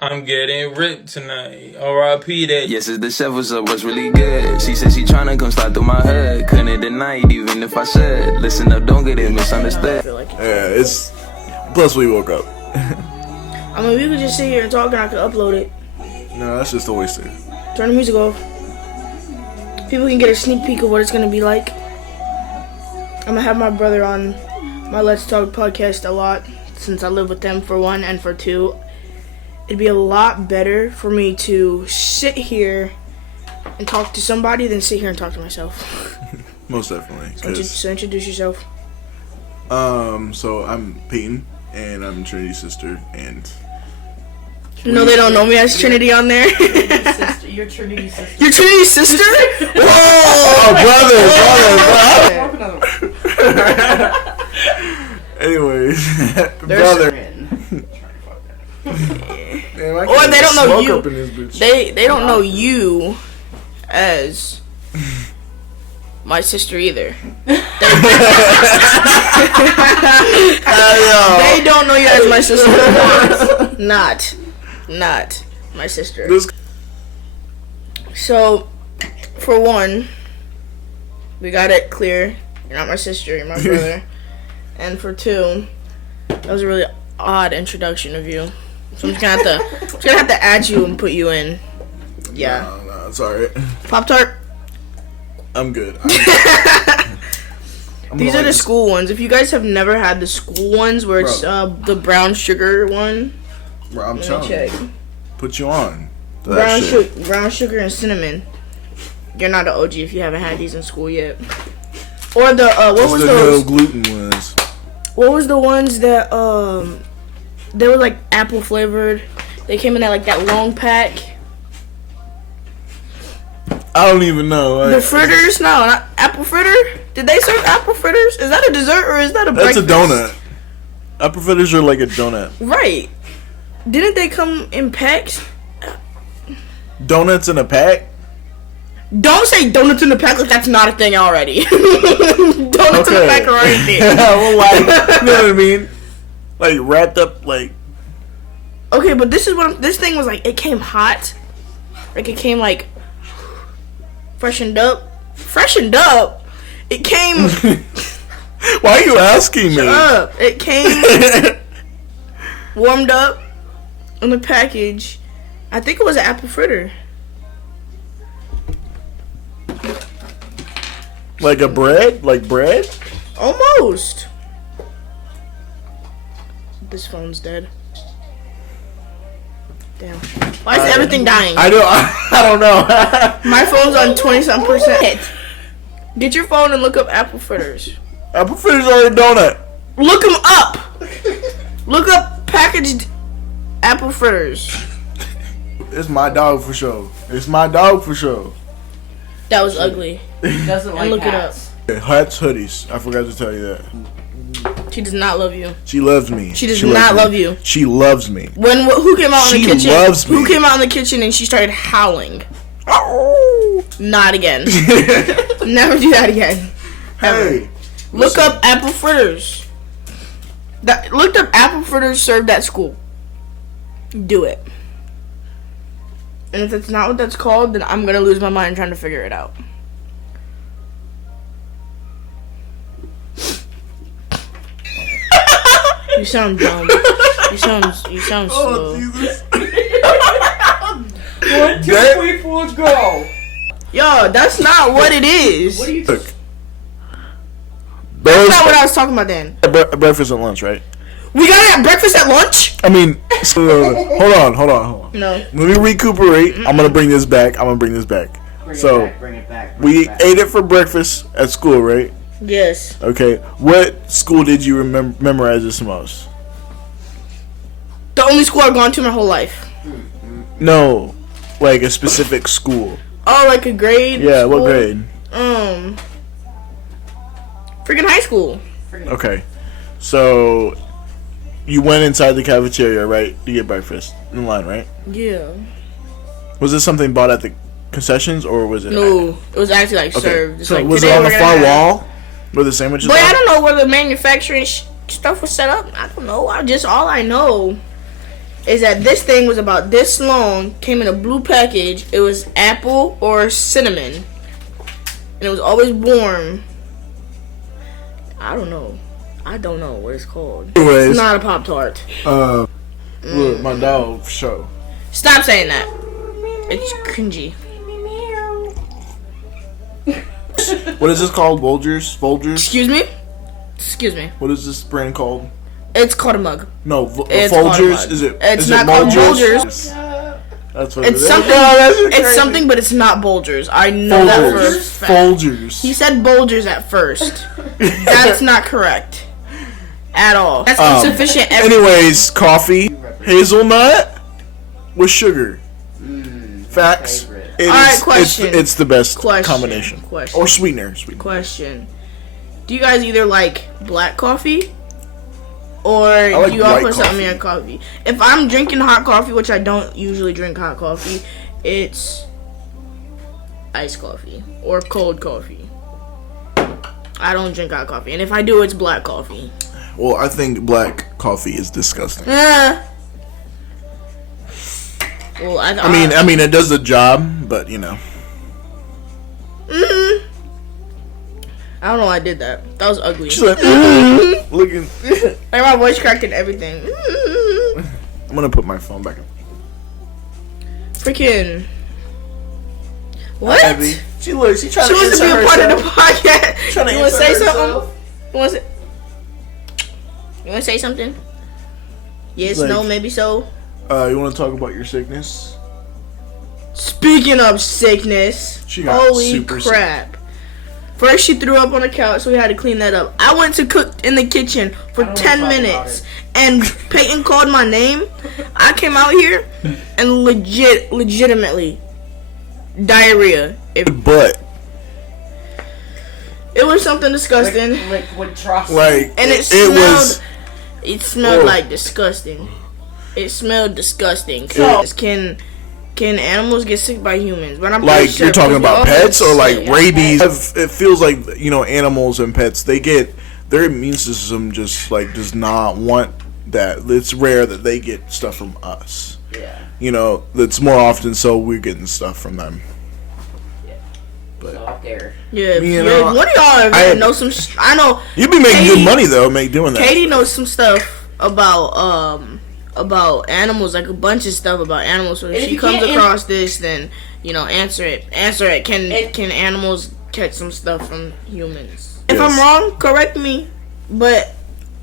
I'm getting ripped tonight. R.I.P. that. Yes, the chef was up, was really good. She said she tryna come slide through my hood. Couldn't deny it even if I said. Listen up, don't get it misunderstood. Yeah, it's... Plus we woke up. I mean, we could just sit here and talk and I could upload it. No, that's just a waste of it. Turn the music off. People can get a sneak peek of what it's gonna be like. I'm gonna have my brother on my Let's Talk podcast a lot, since I live with them for one, and for two, it'd be a lot better for me to sit here and talk to somebody than sit here and talk to myself. Most definitely. So introduce yourself. So I'm Peyton, and I'm Trinity's sister, and... No, they don't know me as Trinity on there. You're Trinity's sister. You're Trinity's sister? Whoa! Oh, brother! Anyways, brother. Or they don't know you. They don't know you as my sister either. They don't know you as my sister. Not my sister. So, for one, we got it clear. You're not my sister. You're my brother. And for two, that was a really odd introduction of you. So I'm just gonna have to add you and put you in. Yeah. No, it's alright. Pop-Tart? I'm good. These are the school ones. If you guys have never had the school ones where it's the brown sugar one, Bro, I'm telling you. Put you on. Brown sugar and cinnamon. You're not an OG if you haven't had these in school yet. Or the what was those? No gluten ones. What was the ones that they were like apple flavored? They came in that long pack. I don't even know. The fritters? No, not apple fritter. Did they serve apple fritters? Is that a dessert or is that a breakfast? That's a donut. Apple fritters are like a donut. Right. Didn't they come in packs? Donuts in a pack? Don't say donuts in the pack like that's not a thing already. Donuts in the pack are already a thing. Well, like, you know what I mean? Like wrapped up, like. Okay, but this thing was like, it came hot. Like it came like freshened up. It came. Why are you asking me? Shut up. It came warmed up in the package. I think it was an apple fritter. Like a bread? Like bread? Almost. This phone's dead. Damn. Why is everything dying? I don't know. My phone's on 20-something%. Get your phone and look up apple fritters. Apple fritters are a donut. Look them up. Look up packaged apple fritters. It's my dog for sure. That was ugly. He doesn't like look hats. Hats, hoodies. I forgot to tell you that. She does not love you. She loves me. She does not love you. She loves me. Who came out in the kitchen? She loves me. Who came out in the kitchen and she started howling? Oh. Not again. Never do that again. Hey. Look up apple fritters. Looked up apple fritters served at school. Do it. And if it's not what that's called, then I'm gonna lose my mind trying to figure it out. You sound dumb. You sound slow. Oh, Jesus. 1, 2, 3, 4, go. Yo, that's not what it is. What are you Look. That's not what I was talking about then. Breakfast and lunch, right? We gotta have breakfast at lunch? I mean, hold on. No. Let me recuperate. I'm gonna bring this back. Bring it back. We ate it for breakfast at school, right? Yes. Okay. What school did you memorize this most? The only school I've gone to my whole life. No, like a specific school. Oh, like a grade? Yeah, school? what grade? Freaking high school. Okay. So, you went inside the cafeteria, right, to get breakfast in line, right? Yeah. Was this something bought at the concessions, or was it? No, it was actually like served. It's So like, was it on the far wall where the sandwiches? Boy, are? I don't know where the manufacturing stuff was set up. I don't know. All I know is that this thing was about this long, came in a blue package. It was apple or cinnamon, and it was always warm. I don't know what it's called. Anyways, It's not a Pop-Tart. Look, my dog for sure. Stop saying that. It's cringy. What is this called? Folgers? Excuse me. What is this brand called? It's called a mug. No, It's called a Folgers. mug. Is it? It's is not it called Folgers? Folgers. That's what It's it is. something. No, that's It's crazy. something, but it's not Bulgers. I know that for a fact. Folgers. He said Bulgers at first. That's not correct at all. That's insufficient. Anyways, coffee, hazelnut with sugar. Facts. It is, Alright, question. It's the best Question. combination. Question. Or sweetener. Question. Do you guys either like black coffee or like do you all white put something coffee. in your coffee? If I'm drinking hot coffee, which I don't usually drink hot coffee, it's iced coffee or cold coffee. I don't drink hot coffee, and if I do, it's black coffee. Well, I think black coffee is disgusting. Well, I mean, it does the job, but you know. I don't know why I did that. That was ugly. She's like, looking. Like my voice cracked and everything. I'm gonna put my phone back. Freaking. What? Abby. She looks. She trying She to wants to be a part of the podcast. Trying to You want to say insert something? You want to say something? Yes, Like- no, maybe so. You want to talk about your sickness? Speaking of sickness, She got holy super sick. crap. First she threw up on the couch, so we had to clean that up. I went to cook in the kitchen for 10 minutes, and Peyton called my name. I came out here, and legitimately, diarrhea. But It was something disgusting, Liquid trust. like, and it smelled Oh. like disgusting. It smelled disgusting. So- Can animals get sick by humans? But I'm pretty like sure you're talking about people all pets or get like sick. rabies. It feels like, you know, animals and pets, they get their immune system just like does not want that. It's rare that they get stuff from us. Yeah. You know, it's more often so we're getting stuff from them. So up there. Yeah, You yeah, know, one of y'all I know some. I know You'd be making Katie- good money though, doing that. Katie knows some stuff about animals, like a bunch of stuff about animals. So if And if she you comes can't across this, then you know, answer it. Can animals catch some stuff from humans? If I'm Yes. wrong, correct me. But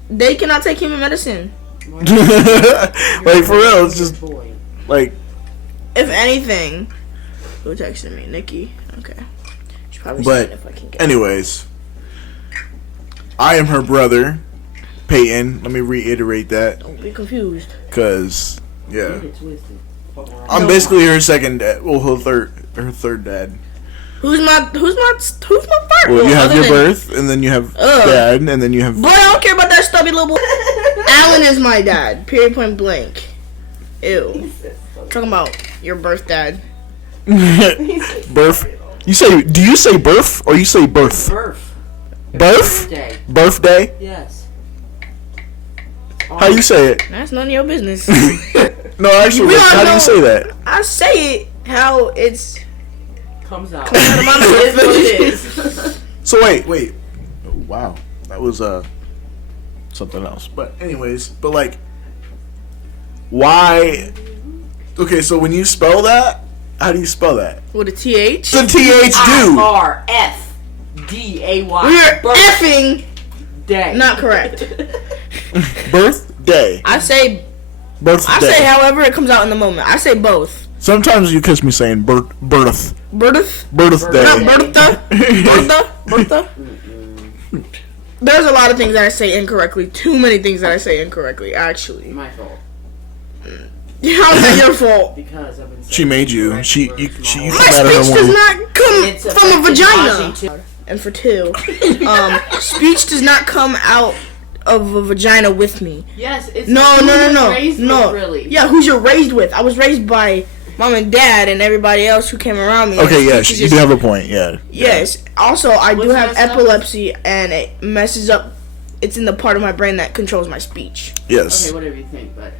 they cannot take human medicine. Like for real, it's just Boy. like If anything, who texted me? Nikki. Okay. She probably But said if I can get. anyways, I am her brother, Peyton. Let me reiterate that, Don't be confused. cause yeah, Get twisted. I'm No. basically her second dad. Well, her third dad. Who's my first? Well, you have other your than- birth, and then you have Ugh. dad, and then you have Boy, I don't care about that stubby little boy. Alan is my dad. Period. Point blank. Ew. Talking about your birth dad. birth. Do you say birth or you say birth? Birth. Birth? Day. Birthday? Yes. How you say it? That's none of your business. No, actually, We like, all how do know- you say that? I say it how it's Comes out. out of my It is what it mouth. is. So wait. Oh, wow, that was something else. But anyways, like, why? Okay, so when you spell that, how do you spell that? With a TH. The TH do. IRFDAY. We're Birth effing day. not correct. Birthday. I say Birthday. however it comes out in the moment. I say both. Sometimes you catch me saying birth. Birth. Birthday. Not Bertha. Bertha. There's a lot of things that I say incorrectly. Too many things that I say incorrectly, actually. My fault. How's that your fault? Because I've been saying She made you. correct She words you my she whole you My come life. out of her speech does womb. not come It's from a affected vagina. Ozzy too. And for two, speech does not come out of a vagina with me. Yes, it's No. who you're raised with, really. Yeah, who's you're raised with? I was raised by mom and dad and everybody else who came around me. Okay, And yeah, speech is you do have a point. Yeah. Yes. Also, I do What's have messed up? epilepsy, and it messes up. It's in the part of my brain that controls my speech. Yes. Okay, whatever you think, but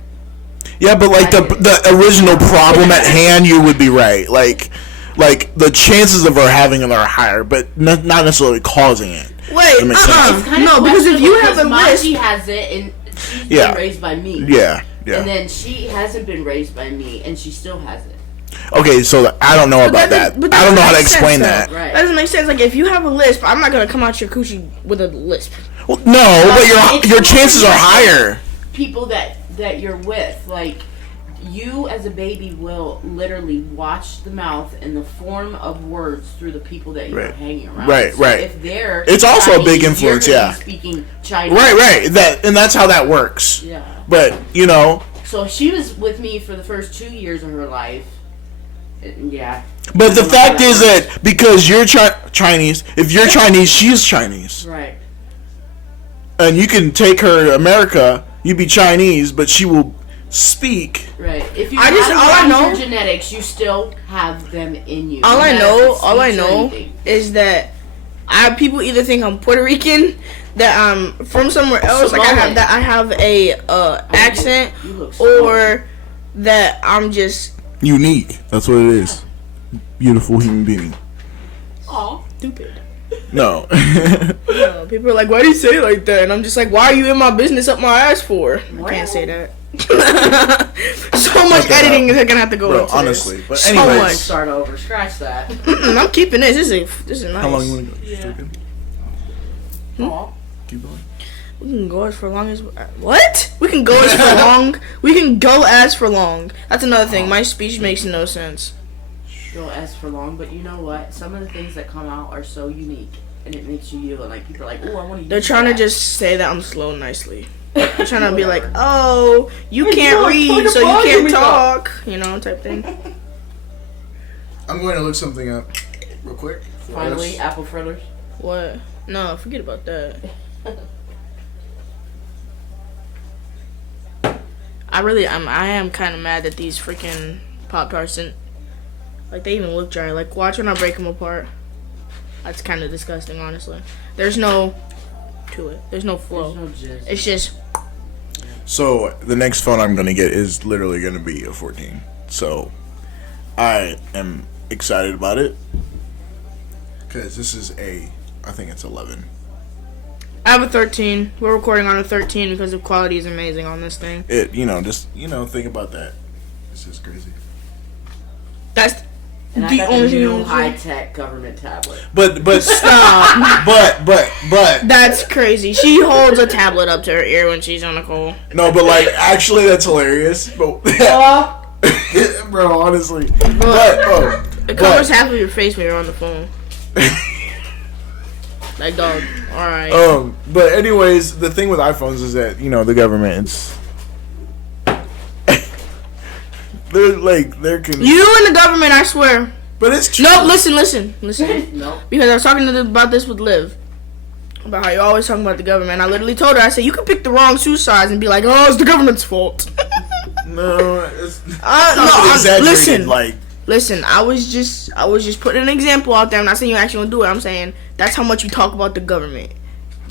Yeah, but like the original problem at hand, you would be right. Like the chances of her having it are higher, but not necessarily causing it. Wait, no, because if you have a list, she has it and she's Yeah. been raised by me. Yeah. And then she hasn't been raised by me, and she still has it. Okay, so I don't know about that. But I don't know how to makes explain sense, that. though. Right. That doesn't make sense. Like, if you have a lisp, I'm not gonna come out your coochie with a lisp. Well, no, but It's your more chances are like higher. People that you're with, like, you as a baby will literally watch the mouth and the form of words through the people that you're hanging around. Right, So right. If they're It's also a big Chinese, influence, you're gonna yeah. be speaking Chinese. Right. That's how that works. Yeah. But So she was with me for the first 2 years of her life. Yeah. But the fact is that because you're Chinese, if you're Chinese, she's Chinese. Right. And you can take her to America, you be Chinese, but she will speak. Right. If you all I know your genetics, you still have them in you. All No I matter know, if it's all I speech or know anything. is that people either think I'm Puerto Rican, that I'm from somewhere else, like I have a accent, You look or that I'm just Unique. That's what it is. Beautiful human being. Aw. stupid. No. People are like, why do you say it like that? And I'm just like, why are you in my business up my ass for? I can't say that. So much editing is gonna have to go Bro, into honestly. this. But So anyways. much. Start over. Scratch that. I'm keeping this. This is nice. How long you want to go? Yeah. Still good? Aw. Keep going. We can go as for long as what? We can go as for long. We can go as for long. That's another thing. My speech makes no sense. Go as for long, but you know what? Some of the things that come out are so unique, and it makes you and like people are like, oh, I want to. They're trying to just say that I'm slow nicely. They're trying to be like, oh, you can't read, so you can't talk, type thing. I'm going to look something up real quick. Finally, apple fritters. What? No, forget about that. I am kind of mad that these freaking Pop-Tarts didn't, like, they even look dry. Like, watch when I break them apart. That's kind of disgusting, honestly. There's no to it. There's no flow. There's no jizz. It's just, So the next phone I'm going to get is literally going to be a 14. So I am excited about it because this is I think it's 11. I have a 13. We're recording on a 13 because the quality is amazing on this thing. Think about that. This is crazy. That's And I the got only the thing new I'm high-tech government tablet. But stop. but That's crazy. She holds a tablet up to her ear when she's on a call. no, but like actually that's hilarious. But bro, honestly, It covers half of your face when you're on the phone. Like, dog. All right. But anyways, the thing with iPhones is that the government, they're You and the government, I swear. But it's true. No, listen. No. Because I was talking about this with Liv. About how you're always talking about the government. I literally told her, I said, you could pick the wrong shoe size and be like, oh, it's the government's fault. No, it's exaggerated. Listen, I was just putting an example out there. I'm not saying you actually want to do it. I'm saying that's how much you talk about the government.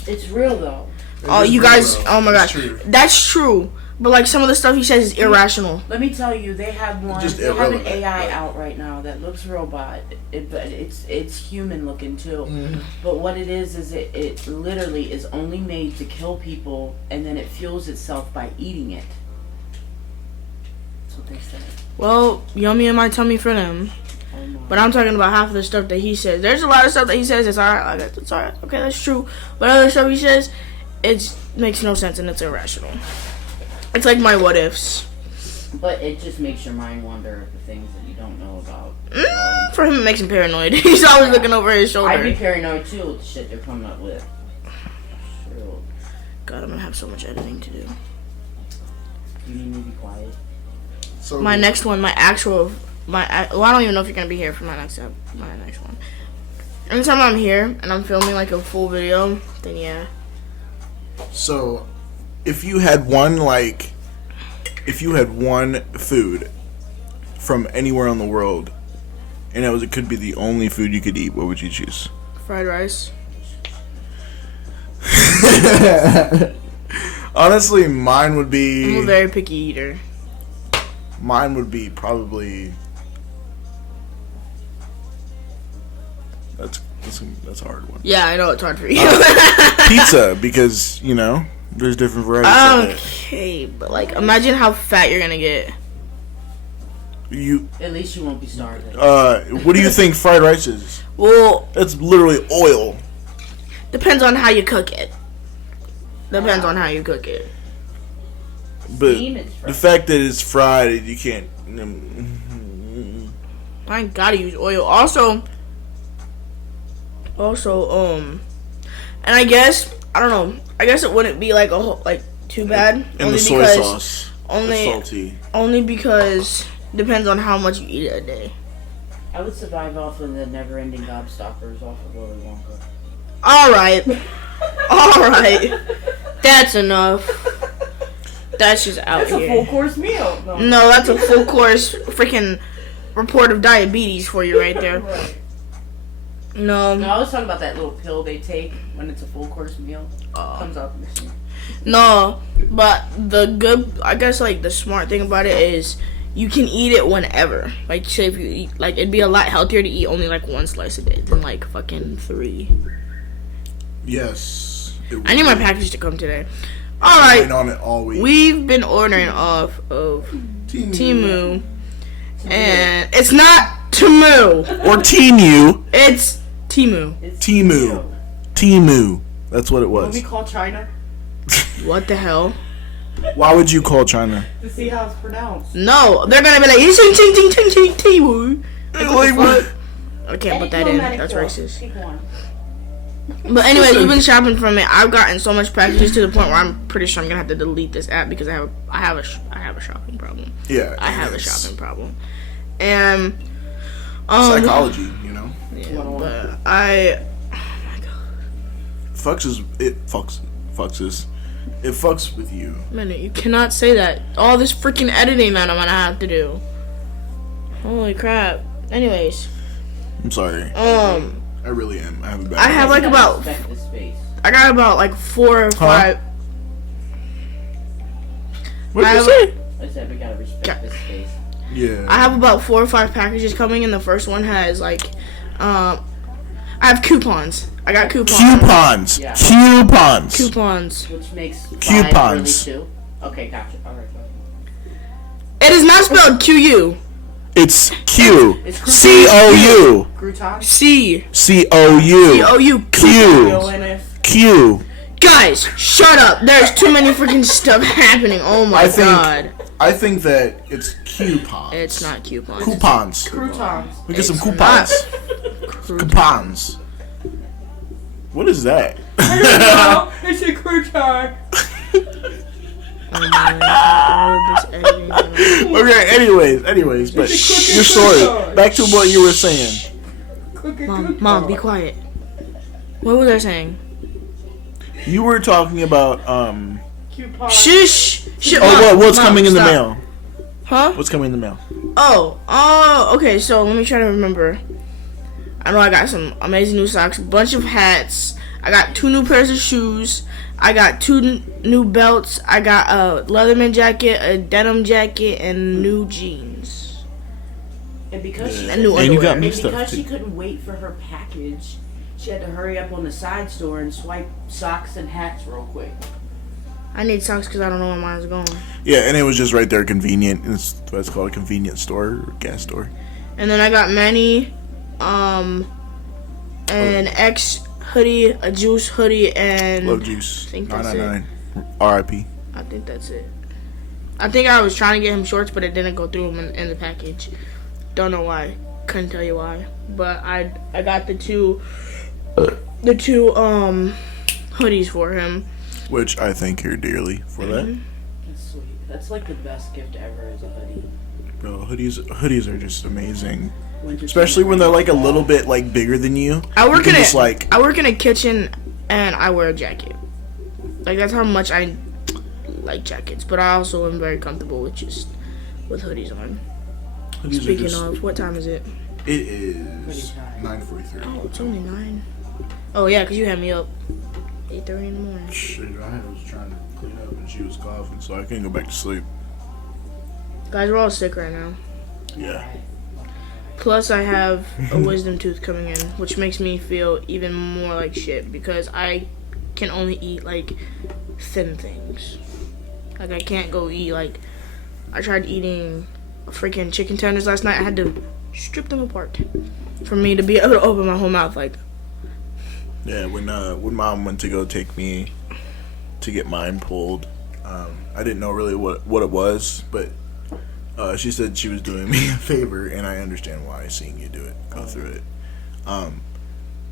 It's real though. Oh, you guys! Oh my gosh, that's true. But like some of the stuff he says is irrational. Let me tell you, they have one. Just They have an irrelevant, AI but- out right now that looks robot, but it's human looking too. Mm-hmm. But what it is it literally is only made to kill people, and then it fuels itself by eating it. That's what they say. Well, yummy in my tummy for them. Oh my. But I'm talking about half of the stuff that he says. There's a lot of stuff that he says that's alright. It's alright. Okay, that's true. But other stuff he says, it makes no sense and it's irrational. It's like my what ifs. But it just makes your mind wonder at the things that you don't know about. For him, it makes him paranoid. He's always looking over his shoulder. I'd be paranoid too with the shit they're coming up with. Sure. God, I'm gonna have so much editing to do. You need me to be quiet. So My next one, I don't even know if you're gonna be here for my next one. Anytime I'm here and I'm filming like a full video, then yeah. So, if you had one food from anywhere in the world, and it could be the only food you could eat, what would you choose? Fried rice. Honestly, mine would be. I'm a very picky eater. Mine would be probably. That's a hard one. Yeah, I know it's hard for you. Pizza, because there's different varieties. Okay, but like, imagine how fat you're gonna get. At least you won't be starving. What do you think fried rice is? Well, That's literally oil. depends on how you cook it. Depends on how you cook it. But the fact that it's fried, you can't. I ain't gotta use oil. Also, and I guess I don't know. I guess it wouldn't be like too bad. And the soy sauce. It's salty. Only because depends on how much you eat a day. I would survive off of the never-ending gobstoppers off of Willy Wonka. All right. That's enough. That's just out That's here. a full-course meal. No, that's a full course freaking report of diabetes for you right there. Right. No, I was talking about that little pill they take when it's a full-course meal. Comes out the machine. no, but I guess like the smart thing about it is you can eat it whenever. Like, say if you eat, like, it'd be a lot healthier to eat only like one slice a day than like fucking 3. Yes. I need my package to come today. All right, on it all week. we've been ordering off of Temu, and it's not Temu. Or Temu. It's Temu. Temu. That's what it What was. we call China What the hell? Why would you call China? to see how it's pronounced. No, they're gonna be like Temu. I can't put that in. That's racist. Pick one. But anyways, we've been shopping from it. I've gotten so much packages to the point where I'm pretty sure I'm gonna have to delete this app because I have a shopping problem. Yeah. I have a shopping problem, and Psychology, Yeah, One-on-one. but it fucks with you. man, you cannot say that. All this freaking editing that I'm gonna have to do. Holy crap. Anyways, I'm sorry. I really am. I have a bad. I have like about Respect the space. I got about like 4 or 5. What I did you have- say? I said we gotta respect the space. Yeah. I have about 4 or 5 packages coming, and the first one has like, I have coupons. I got coupons. Coupons. Yeah. Coupons. Which makes Coupons. really 2. Okay, gotcha. Alright, It is not spelled Q-U. It's Q. It's C-O-U. croutons. C-O-U. C-O-U. Q. C-O-N-S. Q. Guys, shut up. There's too many freaking stuff happening. Oh my god. I think that it's coupons. It's not coupons. Coupons. Croutons. We get some It's coupons. not. Coupons. What is that? It's a crouton. Oh my god. All this editing. Okay, anyways, but your story. Back to what you were saying. Mom, be quiet. What was I saying? You were talking about Coupons. Shush. what's Mom, coming in the stop. mail? Huh? What's coming in the mail? Oh, okay, so let me try to remember. I know I got some amazing new socks, a bunch of hats. I got 2 new pairs of shoes. I got 2 new belts. I got a Leatherman jacket, a denim jacket, and new jeans. And because she And new And you got underwear. me And stuff because she too. couldn't wait for her package, she had to hurry up on the side store and swipe socks and hats real quick. I need socks because I don't know where mine's going. Yeah, and it was just right there, convenient. It's what's called a convenience store or gas store. And then I got Manny, an X hoodie, a Juice hoodie, and Love Juice. I think that's it. 999. R.I.P. I think that's it. I think I was trying to get him shorts, but it didn't go through him in the package. Don't know why. Couldn't tell you why. But I got the two hoodies for him. Which I thank her dearly for that. That's sweet. That's like the best gift ever is a hoodie. Bro, hoodies are just amazing. Winter Especially when they're like a little bit like bigger than you. I work You in can a just, like- I work in a kitchen and I wear a jacket. Like that's how much I like jackets. But I also am very comfortable with hoodies on. Hoodies are Speaking just- of, what time is it? It is time. 9:43. Oh, it's only 9. Oh yeah, because you had me up 8:30 in the morning. Shit, I was trying to clean up and she was coughing, so I couldn't go back to sleep. Guys, we're all sick right now. Yeah. Plus, I have a wisdom tooth coming in, which makes me feel even more like shit because I can only eat like thin things. Like I can't go eat like I tried eating freaking chicken tenders last night. I had to strip them apart for me to be able to open my whole mouth. Like, yeah, when Mom went to go take me to get mine pulled, I didn't know really what it was, but she said she was doing me a favor, and I understand why, seeing you do it, go through it.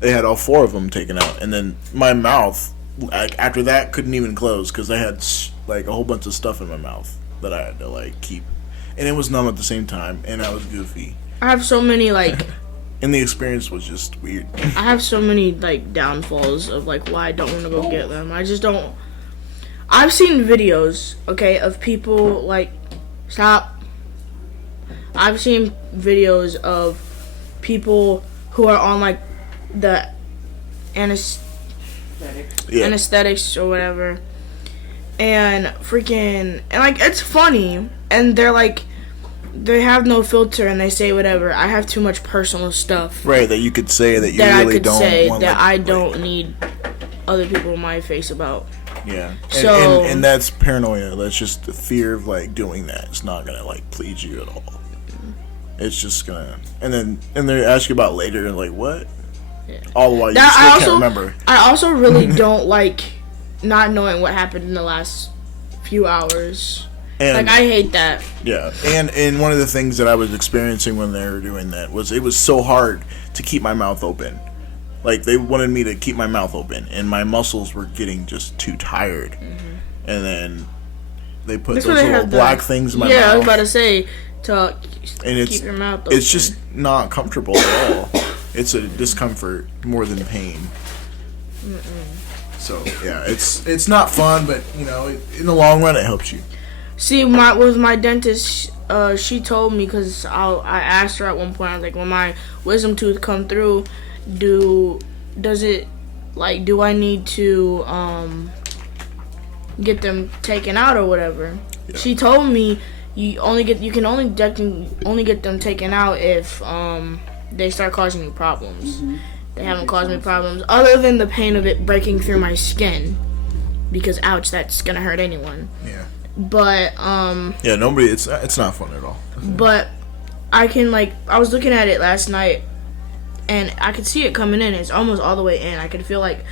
They had all 4 of them taken out, and then my mouth, like, after that, couldn't even close because I had like a whole bunch of stuff in my mouth that I had to like keep, and it was numb at the same time, and I was goofy. I have so many like. And the experience was just weird. I have so many like downfalls of like why I don't want to go get them. I just don't. I've seen videos, okay, of people like stop. I've seen videos of people who are on like the anesthetics or whatever, and like it's funny, and they're like. They have no filter and they say whatever. I have too much personal stuff. Right, that you could say that you that really I could don't say want, that like, I don't need other people in my face about. Yeah. So and that's paranoia. That's just the fear of like doing that. It's not gonna like please you at all. It's just gonna and they ask you about later and like what? Yeah. All the while you still can't remember. I also really don't like not knowing what happened in the last few hours. And, like I hate that. Yeah, and one of the things that I was experiencing when they were doing that was it was so hard to keep my mouth open. Like they wanted me to keep my mouth open, and my muscles were getting just too tired. Mm-hmm. And then they put those little black things in my mouth. Yeah, I was about to say to and keep your mouth open. It's just not comfortable at all. It's a discomfort more than pain. So yeah, it's not fun, but you know, in the long run, it helps you. See, with my dentist, she told me because I asked her at one point. I was like, when my wisdom tooth come through, do I need to get them taken out or whatever? Yeah. She told me you can only get them taken out if they start causing you problems. Mm-hmm. They haven't caused me problems other than the pain of it breaking through my skin, because ouch, that's gonna hurt anyone. Yeah. But yeah, nobody. It's not fun at all. But I can I was looking at it last night, and I could see it coming in. It's almost all the way in. I could feel like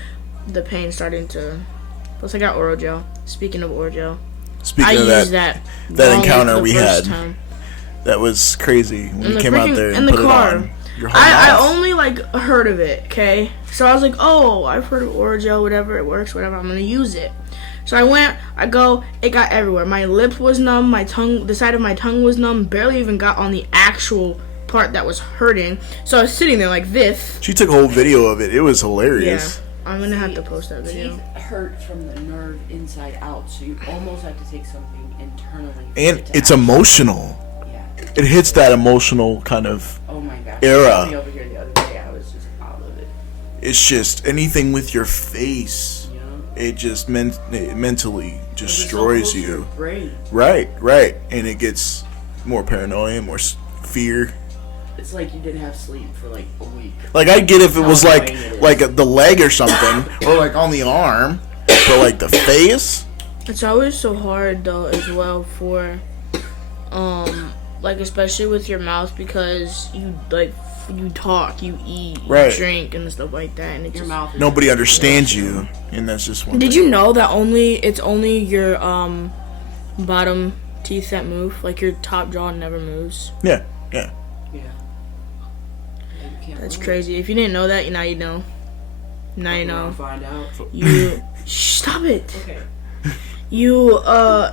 the pain starting to. Plus, I got oral gel. Speaking of oral gel, I used that encounter we had. Time. That was crazy when you came out there and in the put car. it on. I only heard of it. Okay, so I was like, oh, I've heard of oral gel. Whatever, it works. Whatever, I'm gonna use it. So it got everywhere. My lip was numb, my tongue, the side of my tongue was numb, barely even got on the actual part that was hurting. So I was sitting there like this. She took a whole video of it. It was hilarious. Yeah, I'm going to have to post that video. Teeth hurt from the nerve inside out, so you almost have to take something internally. And it's emotional. Yeah. It hits that emotional kind of era. Me over here the other day, I was just out of it. It's just anything with your face. It just mentally destroys you. Right, and it gets more paranoia, more fear. It's like you didn't have sleep for like a week. Like I get if it was like the leg or something, or like on the arm, but like the face. It's always so hard though, as well for, especially with your mouth, because you talk, you eat, you drink, and stuff like that, and your mouth. Nobody understands you, and that's just one. Did you know that it's only your bottom teeth that move? Like your top jaw never moves. Yeah. That's crazy. If you didn't know that, now you know. Now you know. Find out. Stop it. Okay. I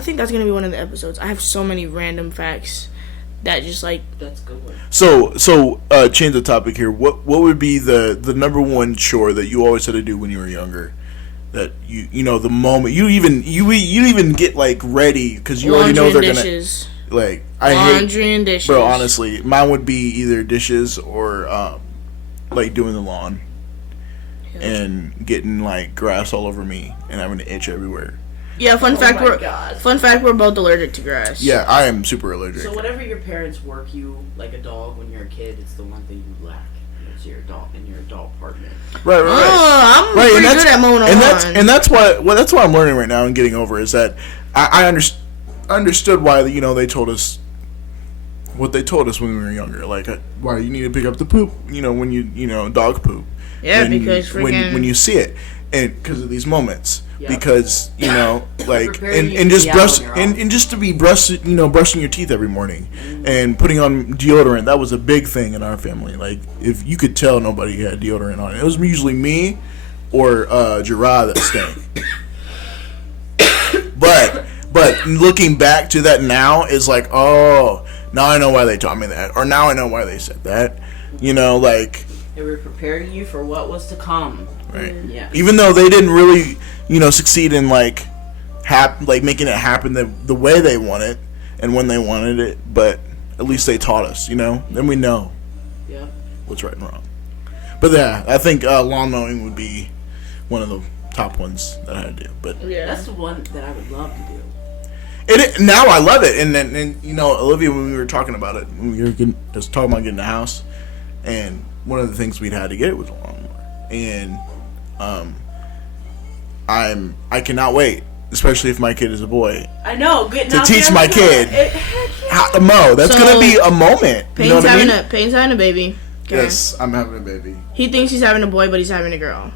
think that's gonna be one of the episodes. I have so many random facts. That just that's good one. So change the topic here. What would be the number one chore that you always had to do when you were younger? That you know the moment you even get ready because you already know they're dishes. Gonna laundry and dishes. Bro, honestly, mine would be either dishes or doing the lawn and getting grass all over me and having to itch everywhere. Yeah, fun fact, my God. we're both allergic to grass. Yeah, I am super allergic. So whatever your parents work you like a dog when you're a kid, it's the one thing you lack. It's your adult partner. Right. Oh, I'm pretty good at mowing on. And that's what I'm learning right now and getting over is that I understood why they told us what they told us when we were younger, like why you need to pick up the poop, when dog poop. Yeah, because when you see it, and because of these moments, Yep. because like Preparing you and to just be out brush on your own. and just to be brushing your teeth every morning and putting on deodorant. That was a big thing in our family. Like if you could tell, nobody had deodorant on. It was usually me or Gerard that stank. But looking back to that now is like, oh, now I know why they taught me that, or now I know why they said that. Like They were preparing you for what was to come. right. Yeah. Even though they didn't really, succeed in like making it happen the way they want it and when they wanted it, but at least they taught us, then we know Yeah. what's right and wrong. But yeah, I think lawn mowing would be one of the top ones that I had to do. But Yeah. That's the one that I would love to do. now I love it. And Olivia, when we were talking about it, when we were just talking about getting a house, and one of the things we'd had to get was a lawnmower, and I cannot wait, especially if my kid is a boy, I know. to teach my kid how to mow. That's So, gonna be a moment. You know what I mean? Payne's having a baby. Okay. Yes, I'm having a baby. He thinks he's having a boy, but he's having a girl.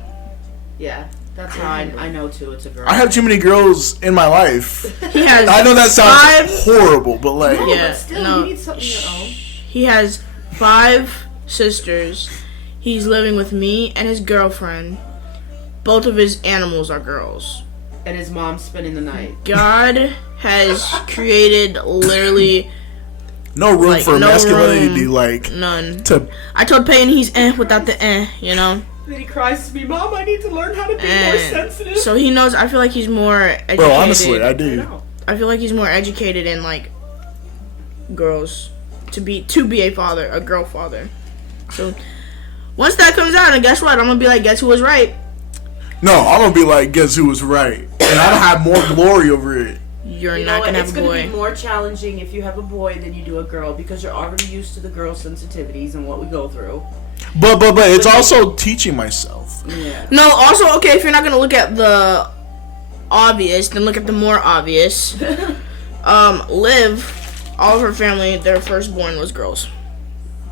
Yeah, that's how I know too. It's a girl. I have too many girls in my life. He has I know that sounds 5. horrible, but like, No, Yeah, but still, no. you need something of your own. He has 5 sisters. He's living with me and his girlfriend. Both of his animals are girls. And his mom's spending the night. God has created literally no room Like, for no masculinity room. to be like none. to. I told Peyton he's without the Then he cries to me, Mom, I need to learn how to be more Eh. sensitive. So he knows. I feel like he's more educated. Bro, honestly, I I do. know. I feel like he's more educated in like girls to be a father, a girl father. So once that comes out, and guess what? I'm gonna be like, guess who was right? No, I'm gonna be like, guess who was right, and I'll have more glory over it. You're You know not what? gonna It's have a going to boy. be more challenging if you have a boy than you do a girl because you're already used to the girl sensitivities and what we go through. But it's also teaching myself. Yeah. No, also okay. If you're not gonna look at the obvious, then look at the more obvious. Liv, all of her family, their firstborn was girls.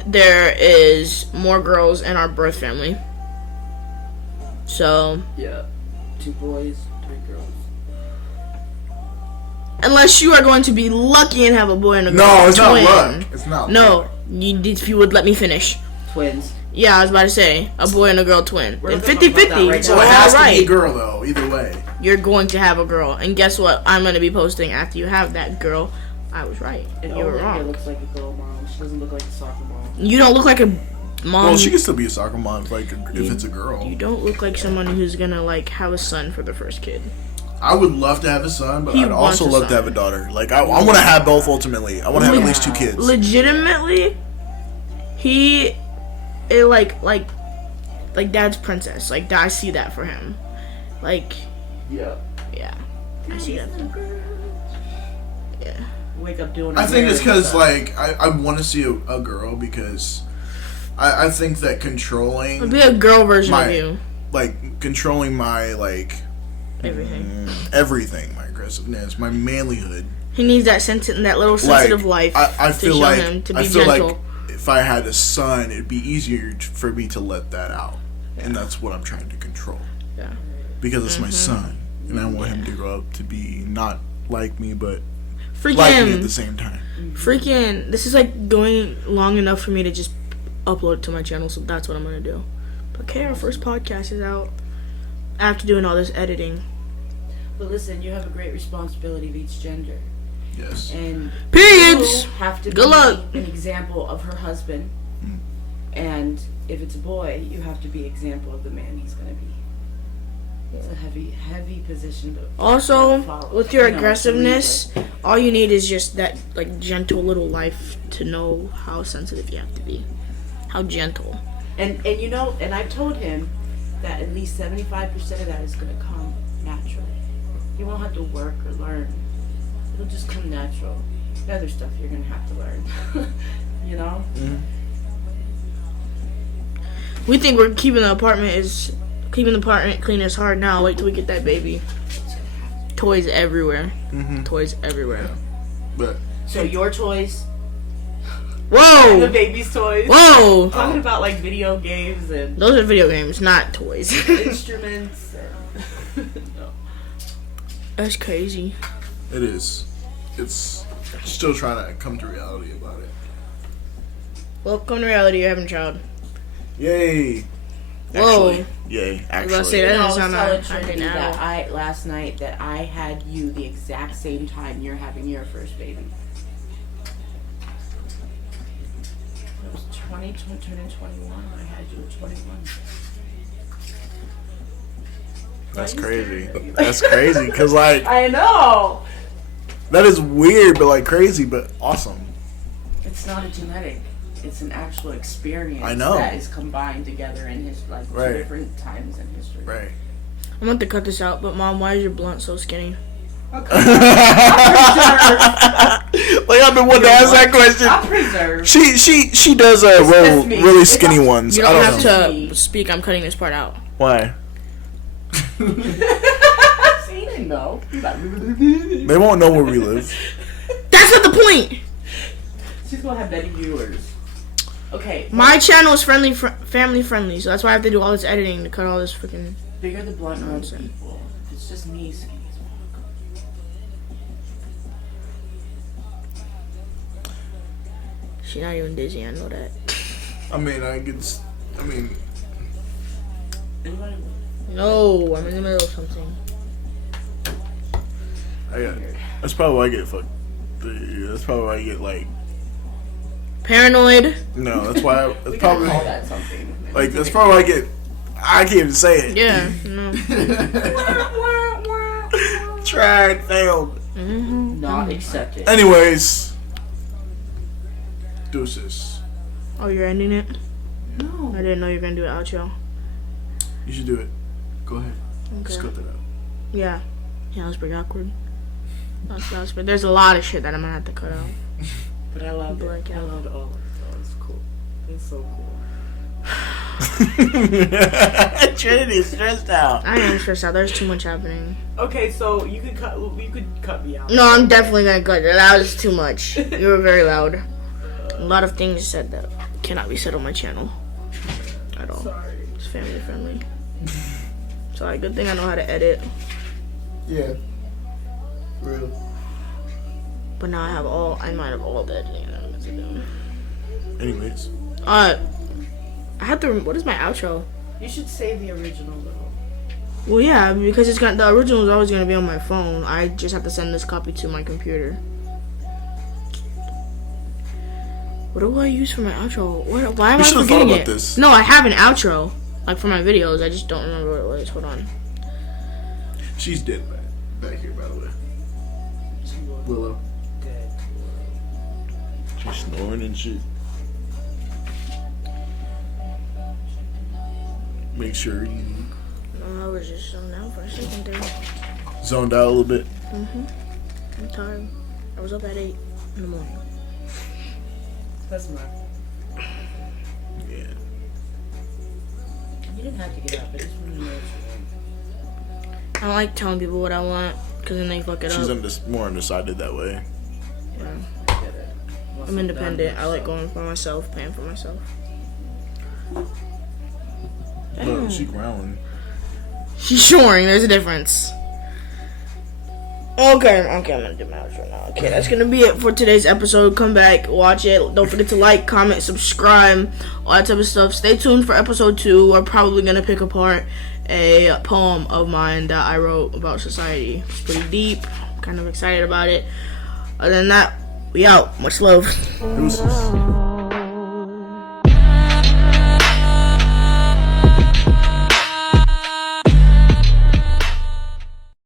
There is more girls in our birth family. So Yeah. 2 boys, 3 girls. unless you are going to be lucky and have a boy and a girl, No, it's not twin. luck. It's not. No, luck. if you would let me finish. Twins. Yeah, I was about to say a boy and a girl twin. We're And not gonna talk about that 50-50. right So now. it All has to be a right. girl though. Either way. You're going to have a girl, and guess what? I'm gonna be posting after you have that girl. I was right, and you were Olivia wrong. looks like a girl mom. She doesn't look like a soccer mom. You don't look like a mom. Well, she can still be a soccer mom, like if it's a girl. You don't look like someone who's gonna like have a son for the first kid. I would love to have a son, but He I'd wants also a love son. to have a daughter. Like I want to have both ultimately. I want to have at least 2 kids. Legitimately, he, it like dad's princess. Like I see that for him. Like Yeah. yeah, I see that. Yeah. Wake up doing. I think it's because stuff. like I want to see a girl because I think that controlling It'll be a girl version My- of you. like controlling my like Everything. my aggressiveness, my manlyhood. He needs that that little sensitive life I to feel show like him to be I feel gentle. like if I had a son, it'd be easier for me to let that out, and that's what I'm trying to control. Yeah. Because it's my son, and I want him to grow up to be not like me, but Freaking, like me at the same time. freaking, this is like going long enough for me to just upload it to my channel, so that's what I'm gonna do. But okay, our first podcast is out after doing all this editing. But listen, you have a great responsibility of each gender, Yes. and Periods. you have to Good be luck. an example of her husband. And if it's a boy, you have to be example of the man he's gonna be. It's a heavy position to Also, follow. with your You know, to aggressiveness, lead all you need is just that like gentle little life to know how sensitive you have to be, how gentle. with. And you know, and I've told him that at least 75% of that is gonna come naturally. You won't have to work or learn. It'll just come natural. The other stuff you're gonna have to learn. You know? Mm-hmm. We think we're keeping the apartment clean as hard now. Wait till we get that baby. Toys everywhere. Mm-hmm. Toys everywhere. But So your toys, and the Whoa! baby's toys. Whoa! Talking about like video games and Those are video games, not toys. instruments. And no. That's crazy. it is. It's still trying to come to reality about it. Well, come to reality, you're having a child. Yay! Whoa. Actually, yay! I was about to say Actually, that I was doesn't telling sound Trinity like that last night that I had you the exact same time you're having your first baby. It was 20, turning 21. I had you at 21. that's Why are you staring crazy. at me? That's crazy because like I know. that is weird, but like crazy, but awesome. It's not a genetic. It's an actual experience I know. that is combined together in his like Right. two different times in history. Right. I'm going to cut this out, but Mom, why is your blunt so skinny? Like I've been wanting to ask that question. I'm preserved. She does just roll me. really It's skinny not- ones. You I don't don't have know to speak. I'm cutting this part out. why. See, you didn't know. They won't know where we live. That's not the point! She's gonna have many viewers. Okay. My channel is family friendly, so that's why I have to do all this editing to cut all this freaking. Bigger the blunt more Nonsense. people. If it's just me, skinny as fuck. She's not even dizzy, I know that. I mean, Anybody? No, I'm in the middle of something. that's probably why I get fucked. That's probably why I get like. Paranoid. No, that's why. That's We gotta probably call that something. like that's probably why I get. I can't even say it. Yeah, no. Tried, failed. Not accepted. Anyways, deuces. Oh, you're ending it? No. I didn't know you were gonna do an outro. You should do it. Go ahead. Just Okay. cut that out. Yeah. Yeah, that was pretty awkward. That was pretty, there's a lot of shit that I'm gonna have to cut out. But I loved Black it. I out. loved all of it. That was cool. It's so cool. Trinity's stressed out. I am stressed out. There's too much happening. Okay, so you could cut me out. No, I'm definitely gonna cut it. That was too much. You were very loud. A lot of things said that cannot be said on my channel. At all. Sorry. It's family friendly. Sorry, good thing I know how to edit. Yeah. Real. But now I might have all the editing that I'm gonna do. Anyways. I have to. What is my outro? You should save the original though. Well, yeah, because the original is always gonna be on my phone. I just have to send this copy to my computer. What do I use for my outro? Why am I should've forgetting thought about it? this. No, I have an outro, like for my videos. I just don't remember what it was. Hold on. She's dead back here, by the way. Willow. Dead. She's snoring and shit. Make sure you No, I was just zoned out for a second there. zoned out a little bit. I'm tired. I was up at 8 in the morning. That's mine. Yeah. You didn't have to get up. I just wanted to know what you want. I don't like telling people what I want, because then they fuck it She's up. more undecided that way. I get it. Once I'm I'm independent. done, I like so- going for myself, paying for myself. Look, she growling. She's shoring. There's a difference. Okay, I'm gonna do my outro now. Okay, that's gonna be it for today's episode. Come back, watch it. Don't forget to like, comment, subscribe, all that type of stuff. Stay tuned for episode 2. We're probably gonna pick apart a poem of mine that I wrote about society. It's pretty deep. I'm kind of excited about it. Other than that, we out. Much love. Deuces.